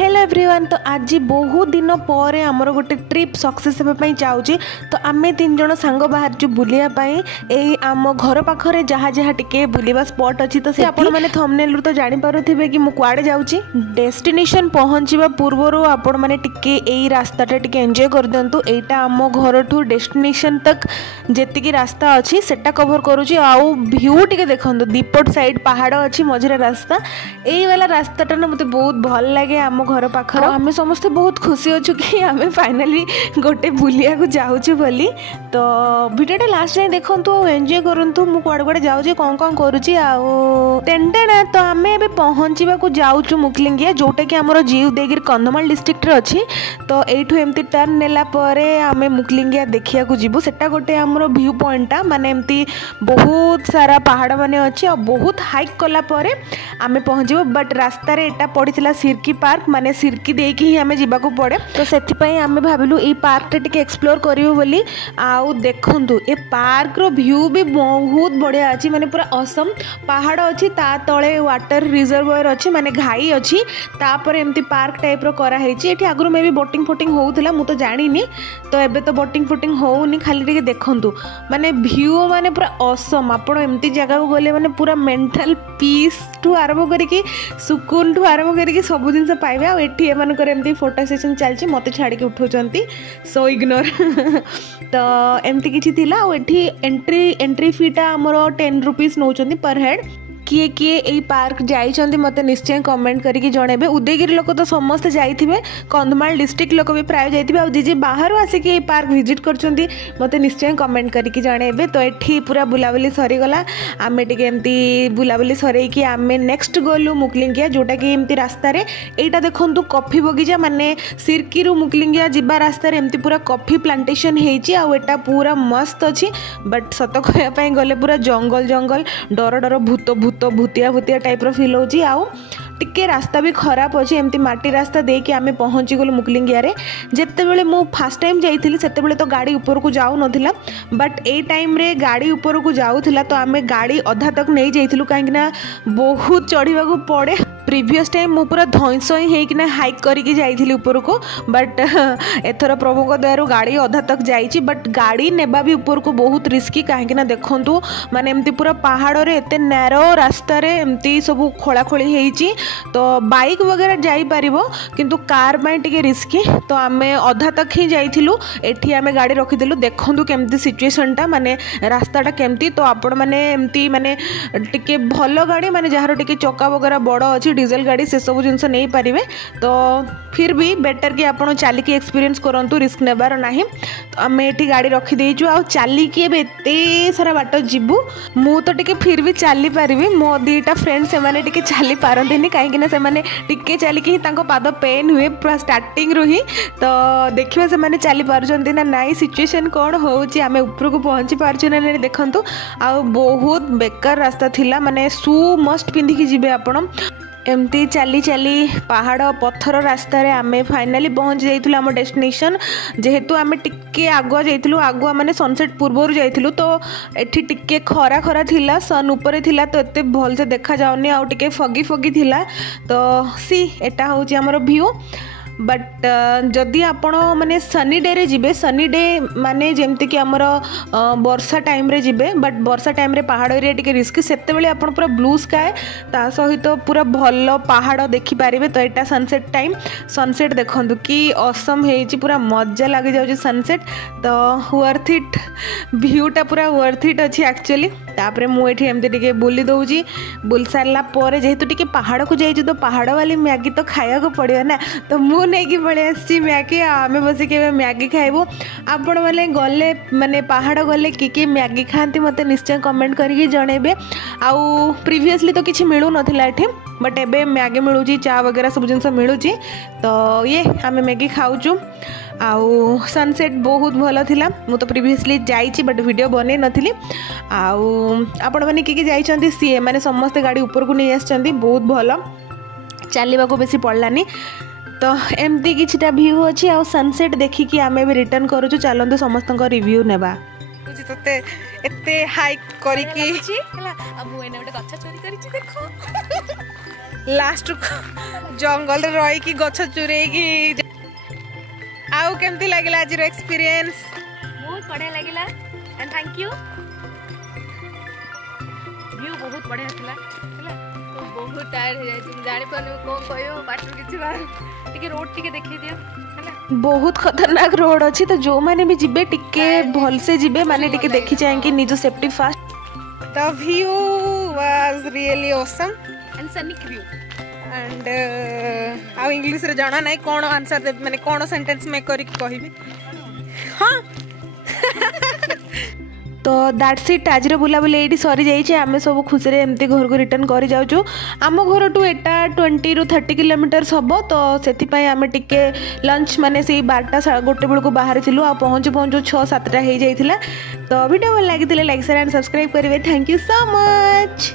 Hello everyone. तो आज बहुत दिन पर आमर गोटे ट्रिप सक्सेस होगापी चाहूँगी। तो आम तीन जन सांग बाहर बुलायापाई आम घर पाखे जहाँ जहाँ टिके बुलवा स्पॉट अच्छी तो आपण मैंने थंबनेल तो जानीपे कि मुझे कुआड़े जाऊँगी। डेस्टिनेशन पहुँचवा पूर्व आपण मैंने टिके यही रास्ताटा टिके एंजॉय कर दिंतु। एटा आम घर ठू डेस्टिनेशन तक जेतिकी रास्ता अच्छी सेटा कवर करुँची। आउ भ्यू टिके देखो दीपट साइड पहाड़ अच्छी मझे रास्ता यही वाला रास्ताटा ना मत बहुत भल लगे। आम घर पाखर आम समस्ते बहुत खुशी अच्छु कि आम फाइनाली गोटे बुलिया को जाऊँ बोली। तो भिडियोटा लास्ट टाइम देखूँ एंजॉय करूँ मु कुआड़े कुआड़े जाऊँगी कौन कौन करुँची टेंटेना। तो आम ए पहुँचवा जाऊँ मुकलिंगिया जोटा कि आम जीवदेगिरी कंधमाल डिस्ट्रिक्ट अच्छी। तो यू एमती टर्न नेला आम मुकलिंगिया देखा जीवु सेटा गोटे आम व्यू पॉइंटा माने एमती बहुत सारा पहाड़ माने अच्छी और बहुत हाइक कलापर आम पहुँचू। बट रास्तार एटा पड़ा सिरकी पार्क माने सिरकी देकी ही आम जावाक पड़े। तो से आम भाविलु ये पार्कटा टिके एक्सप्लोर करूँ बोली। आउ देखु ए पार्क रो व्यू भी बहुत बढ़िया अच्छी माने पूरा असम पहाड़ अच्छी ता तले वाटर रिजर्वायर अच्छी माने घाई अच्छी तापर एमती पार्क टाइप रो करा हेची। एठी आगु मे भी बोटिंग फोटिंग होउथिला मु तो जानिनी। तो एबे तो बोटिंग फोटिंग होउनी खाली टिके देखंतु माने व्यू माने पूरा असम। आपण एमती जगह को गले माने पूरा मेंटल पीस ठू आरंभ करके सुकून ठू आरंभ करके सब जिन पाइबे। आ एठी एमानकर एमती फोटो सेशन चलची मते छाड़ी के उठौचंती सो इग्नोर तो एमती किछि थिला। आ एठी एंट्री फीटा हमर 10 रुपीस नौचंती पर हेड। किए किए यही पार्क जाइछंती मते निश्चय कमेंट करके जणेबे। उदयगिरी लोक तो समस्ते जाइथिबे कंधमाल डिस्ट्रिक्ट लोक भी प्राय जाइथिबे। आ जे बाहर आसिक ये पार्क विजिट करछंती मते निश्चय कमेंट करके जणेबे। तो एठी पूरा बुलाबुली सरी गला आमे टिके एमती बुलाबुली सरे कि आमे नेक्स्ट गलु मुकलिंगिया जोटा कि एमती रास्ता रे एटा देखंतु कॉफी बगीचा माने सिरकी रु मुकलिंगिया जिबा रास्ता रे एमती पूरा कॉफी प्लांटेशन हेची। आ एटा पूरा मस्त अछि। बट सत कहया पई गले पूरा जंगल जंगल डर डर भूत भूत भूतिया भूतिया टाइप रो फील होची। आउ टिके रास्ता भी खराब अच्छे एमती माटी रास्ता देके आमे पहुँची गलु मुकलिंगिया रे। जेते बेले मु फर्स्ट टाइम जाइथिली सेते बेले तो गाड़ी ऊपर को जाऊ नथिला। बट ए टाइम रे गाड़ी ऊपर को जाउथिला तो आमे गाड़ी अधा तक नहीं जाइथिलु काहेकि ना बहुत चढ़ीबा को पड़े। प्रीवियस टाइम मु पूरा धइसई हेकिना हाइक करके जाइथिली ऊपर को। बट एथर प्रभु को दयारु गाड़ी अधा तक जाइछि। बट गाड़ी नेबा भी ऊपर को बहुत रिस्की काहेकि ना देखंतु माने एमती पूरा पहाड़ रे एते नैरो रास्ता रे एमती सब खोला खोली हेइछि। तो बाइक वगैरह जाई परिबो किंतु कार बाय टिके रिस्की। तो आमे अधा तक ही जाइथिलु। एठी आमे गाड़ी रखिदेलु देखंतु केमती सिचुएशन टा माने रास्ताटा केमती। तो आपण माने एमती माने टिके भलो गाड़ी माने जहार टिके चक्का वगैरह बड़ अछि डीजल गाड़ी से सब जिनस नहीं पारिबे। तो फिर भी बेटर कि आपण चालिकी एक्सपीरियंस करंतु रिस्क नेबार नाही। तो आमे एठी गाड़ी रखि देइछु आ चालिकी एबे एते सारा बाट जिबु। मु तो टिके फिर भी चाली पारिबी मो दीटा फ्रेंड से माने टिके चाली पारंतिनी काहेकि ना से माने टिके चालिकी तांको पाद पेन हुए पूरा स्टार्टिंग रु ही। तो देखिबा से माने चाली पारुचंती ना नाइ सिचुएशन कोन होउची आमे ऊपर को पहुंची पारछु ना नै देखंतु। आ बहुत बेकार रास्ता थिला माने शू मस्ट पिंधि की जिबे आपण। एमती चली चली पहाड़ पत्थर रास्तार आमे फाइनाली पहुँच जाइलु आम डेस्टिनेशन। जेहेतु आमे टिके आगुआ जाइलु आगुआ माने सनसेट पूर्वर जाइलु तो एठी टिके खरा खरा थिला सन ऊपर थिला तो एते भल से देखा जाउनी आ टिके फगी फगी थिला। तो सी एटा होची हमर व्यू। बट जदि आपण माने सनी डे रे जिबे सनी डे माने जेमती कि हमर वर्षा टाइम रे जिबे। बट वर्षा टाइम रे पहाड़ एरिया टिके रिस्की सेते बेले आपण पूरा ब्लू स्काई ता सहित पूरा भल पहाड़ देखि पारिबे। तो एटा सनसेट टाइम सनसेट देखंतु कि असम हेची पूरा मजा लागि जाउची सनसेट। तो वर्थ इट व्यूटा पूरा वर्थ इट अछि एक्चुअली। तापरे मु एठी एमती टिके बुली दउची बुल सारला परे जेहेतु टिके पहाड़ को जाइछु तो पहाड़ वाली मैगी तो खाया को पड़ियो ना। तो मु नहीं कि पड़े आसी मैगी आम बस मैगी खाइबू। आपण मैंने गले माने पहाड़ गले कि मैगी खाती मत निश्चय कमेंट करके जणेबे। आउ प्रीवियसली तो किसी मिलू नथिला एठी बट एबे मैगी मिलूची चा वगैरह सब जिनस मिलूची। तो ये आम मैगी खाऊचु। आउ सनसेट बहुत भल थिला। मु तो प्रीवियसली जाइछि बट वीडियो बनै नथिली। आउ आपण माने कि जाइछंती सी माने समस्त गाड़ी ऊपर को नहीं आछंती बहुत भल चलवा को बेसी पड़लानी। तो एमती किछटा व्यू अच्छी आ सनसेट देखिकी आमे भी रिटर्न करूछु। चलंतु समस्त रिव्यू नेबा। तते एते हाइक करिकी हला अब मु एने गोटे गछ चोरी करिछि देखो लास्ट जंगल रही गछ चुरे आउ केमती लगे आज एक्सपीरियंस बहुत बढ़िया लगिला एंड थैंक यू व्यू बहुत बढ़िया थिला हैला तो बहुत टायर्ड हो जाई जानि पानु को कहियो बाटू किछि बार टिके रोड टिके देखि दियो हैला बहुत खतरनाक रोड अच्छी तो जो माने भी जिबे टिके भल से जिबे माने टिके देखि जाए कि निजो safety fast the view was really awesome and scenic view and आ इंग्लिश रे जाना नहीं कोन आंसर दे माने कोन सेंटेंस में करी कहबी हां तो दैट्स इट आज बुलाबुली ये सरी जाइए आम सब खुशी एमती घर को रिटर्न कर जाऊँ आम घर टू एटा 20 ରୁ 30 किलोमीटर्स हम तो से आम टिके लंच माने से 12टा गोटे बेलू को बाहर थिलु आ पहुँचु पहुँचु 6-7टा हो जाता तो वीडियो भल लगी लाइक शेयर एंड सब्सक्राइब करेंगे थैंक यू सो मच।